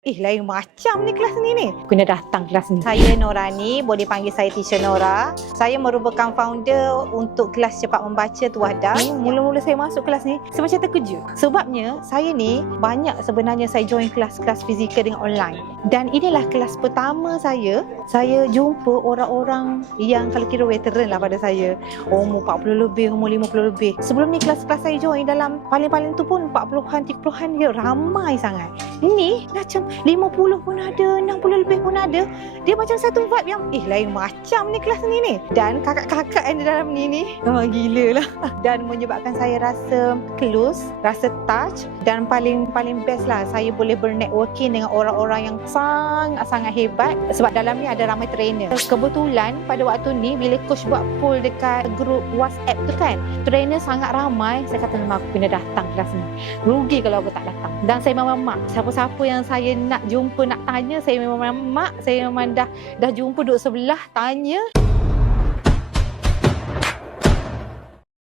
Lain macam ni kelas ni. Kena datang kelas ni. Saya Norani, boleh panggil saya Teacher Nora. Saya merupakan founder untuk kelas cepat membaca Tuahdah. Mula-mula saya masuk kelas ni, saya macam terkejut. Sebabnya, saya ni banyak sebenarnya saya join kelas-kelas fizikal dengan online. Dan inilah kelas pertama saya jumpa orang-orang yang kalau kira veteran lah pada saya. Umur 40 lebih, umur 50 lebih. Sebelum ni kelas-kelas saya join dalam paling-paling tu pun 40-an, 30-an dia ramai sangat. Ini macam 50 pun ada, 60 lebih pun ada. Dia macam satu vibe yang lain macam ni kelas ni. Dan kakak-kakak yang di dalam ni memang gila lah. Dan menyebabkan saya rasa close, rasa touch. Dan paling best lah, saya boleh bernetworking dengan orang-orang yang sangat-sangat hebat. Sebab dalam ni ada ramai trainer. Kebetulan pada waktu ni bila coach buat poll dekat grup WhatsApp tu kan, trainer sangat ramai. Saya kata memang aku kena datang kelas ni. Rugi kalau aku tak datang. Dan saya memang mak, siapa-siapa yang saya nak jumpa, nak tanya, saya memang mak, saya memang dah jumpa duduk sebelah tanya.